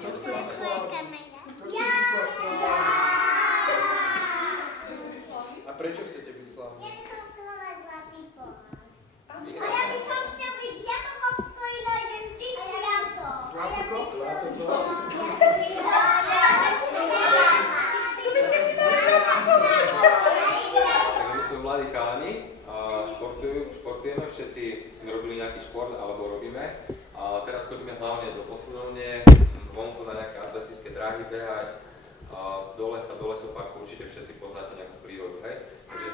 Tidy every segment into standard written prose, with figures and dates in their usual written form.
A prečo chcete byť slávni? Ja by som chcela mať zlatý pohár. A ja by som chcel byť žiadokop, ktorý nájde vždy sviatok. Zlatokop? Tak my sme mladí chalani, športujeme, všetci sme robili nejaký šport, alebo robíme. A teraz chodíme hlavne do posilovne, vonku na nejaké atletické dráhy behať, do lesoparku, určite všetci poznáte nejakú prírodu, hej? Takže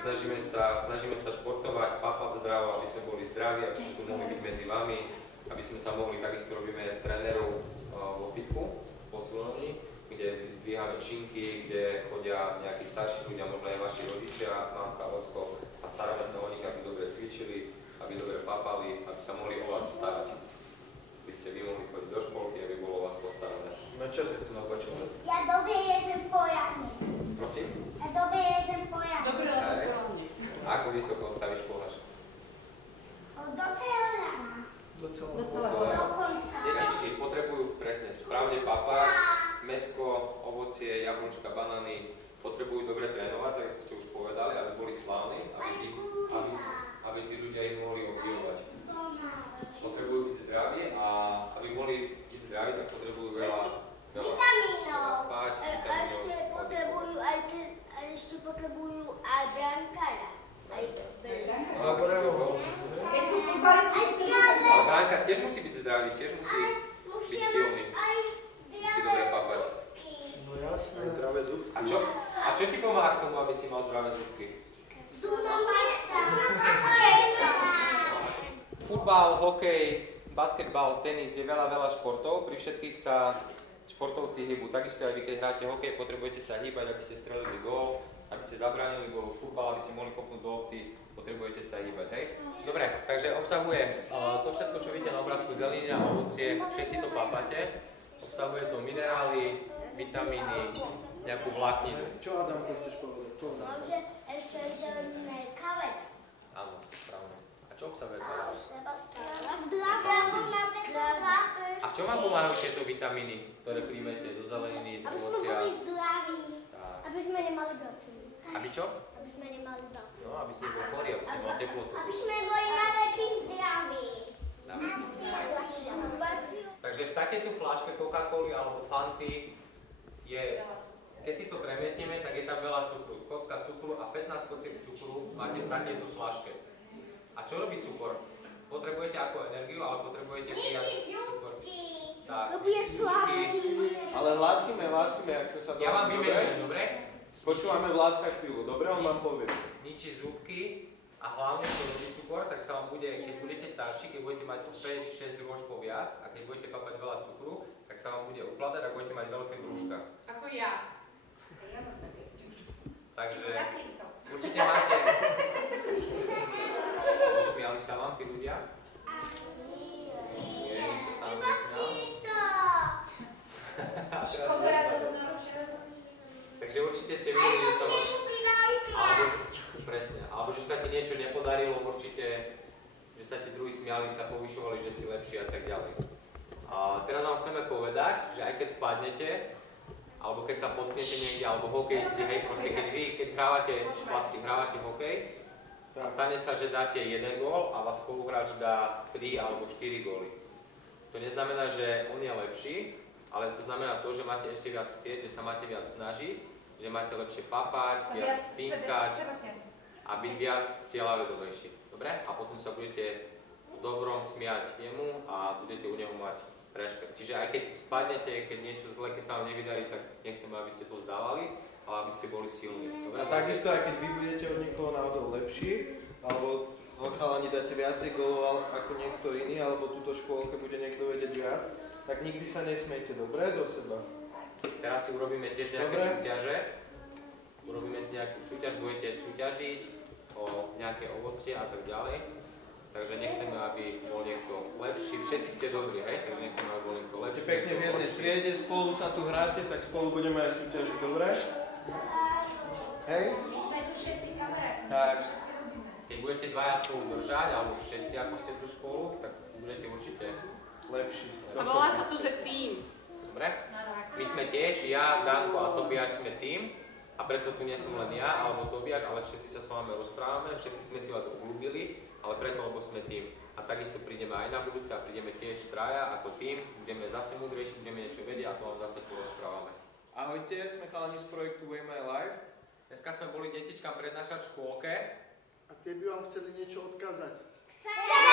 snažíme sa športovať, papať zdravo, aby sme boli zdraví, aby sme tu mohli byť medzi vami, aby sme sa mohli, takisto robíme trénerov vo fitku, v posilovni, kde dvíhame činky, kde chodia nejakí starší ľudia, možno aj vaši rodičia, mamka, ocko, a staráme sa o nich, aby dobre cvičili, aby dobre papali, aby sa mohli o vás starať. Aby ste vy mohli chodiť do školky, aby bolo o vás postarané. Na čo ste tu nabačovali? Ja dobre jezem poriadne. Prosím? Ja dobre jezem poriadne. Dobre rozprávanie. Ako vysoko sa vyšplháš? Do celého rána. Do celého. Do konca. Detičky potrebujú presne správne papať, mäsko, ovocie, jablčka, banány, potrebujú dobre trénovať, tak ste už povedali, aby boli slávni, aby tí ľudia ich mohli obdivovať. Potrebujú byť zdraví a aby mohli byť zdraví, tak potrebujú veľa spať, vitamínov. Ešte potrebujú aj brankára. Keď sú futbalisti, Ale bránka tiež musí byť zdravý, tiež musí byť silný. Musí dobre papať. No jasné. Aj zdravé zubky. A čo ti pomáha k tomu, aby si mal zdravé zubky? Zubná pasta. Futbal, hokej, basketbal, tenis, je veľa športov. Pri všetkých sa športovci hýbu. Takisto aj vy, keď hráte hokej, potrebujete sa hýbať, aby ste strelili gól, aby ste zabránili gólu. Futbal, aby ste mohli kopnúť do lopty, potrebujete sa hýbať, hej? Dobre, takže obsahuje to všetko, čo vidíte na obrázku, zelenina, ovocie, všetci to papáte. Obsahuje to minerály, vitamíny, nejakú vlákninu. Čo Adamko chceš povedať? Čo Adamko? Môže ešte zelené kave. Áno, správne. A čo obsahuje to? A čo vám pomáhajú tieto vitamíny, ktoré príjmete zo zeleniny, z Aby sme ovocia? boli zdraví. Tak. Aby sme nemali belciny. Aby čo? Aby sme nemali belciny. No, aby ste boli chorí, aby ste mali teplotu. Aby sme boli na veky zdraví. Takže v takéto fľaške Coca-Coly alebo Fanty je, keď si to premietneme, tak je tam veľa cukru. Kocka cukru a 15 kociek cukru máte v takéto fľaške. A čo robí cukor? Potrebujete ako energiu, ale potrebujete prijať cukor. Tak, To bude sladký. Ale hlásime, ako sa ja vám vymenujem, dobre? Počúvame Vládka chvíľu, dobre? On vám povie. Ničí zubky a hlavne, čo robí cukor, tak sa vám bude, keď budete starší, keď budete mať 5-6 rôžkov viac a keď budete papať veľa cukru, tak sa vám bude ukladať a budete mať veľké brúška. ako ja. Takže Zakrým to. určite máte... Usmiali sa vám tí ľudia? Nie, nikto sa vám nesmial. Škoda radosť najlepšie. Takže určite ste videli, že sa vám... Alebo že sa ti niečo nepodarilo, určite, že sa ti druhí smiali, sa povyšovali, že si lepší a tak ďalej. A teraz vám chceme povedať, že aj keď spadnete, alebo keď sa potknete niekde, alebo hokejisti, hej, proste keď hrávate, chlapci, hrávate hokej, a stane sa, že dáte jeden gól a váš spoluhráč dá 3 alebo 4 góly. To neznamená, že on je lepší, ale to znamená to, že máte ešte viac chcieť, že sa máte viac snažiť, že máte lepšie papať, viac spinkať a byť viac cieľavedomejší. Dobre? A potom sa budete v dobrom smiať jemu a budete u neho mať rešpekt. Čiže aj keď spadnete, keď niečo zle, keď sa vám nevydarí, tak nechcem, aby ste to vzdávali, ale aby ste boli silní. Dobre? A takisto, aj keď vy budete od niekoho náhodou lepší, alebo chalani dáte viacej golov ako niekto iný, alebo túto škôlke bude niekto vedieť viac, tak nikdy sa nesmejte, dobre, zo seba. Teraz si urobíme tiež nejaké súťaže. Urobíme si nejakú súťaž, budete súťažiť o nejaké ovocie a tak ďalej. Takže nechceme, aby bol niekto lepší. Všetci ste dobrí, hej? Takže nechceme, aby bol niekto lepší. Pekne v jednej triede, spolu sa tu hráte, tak spolu budeme aj súťažiť, dobre? Hej? Sme tu všetci kamaráti. Tak. Keď budete dvaja spolu držať, alebo všetci, ako ste tu spolu, tak budete určite Lepší. A volá sa to, že tým. Dobre? My sme tiež, ja, Danko a Tobiáš sme tým, a preto tu nie som len ja alebo Tobiáš, ale všetci sa s vami rozprávame, všetci sme si vás obľúbili, ale preto, lebo sme tým. A takisto prídeme aj na budúce a prídeme tiež traja ako tým, budeme zase múdrejší, budeme niečo vedieť a to vám zase porozprávame. Ahojte, sme chalani z projektu Way My Life. Dneska sme boli detičkám prednášať v škôlke. A tie by vám chceli niečo odkázať. Chcem!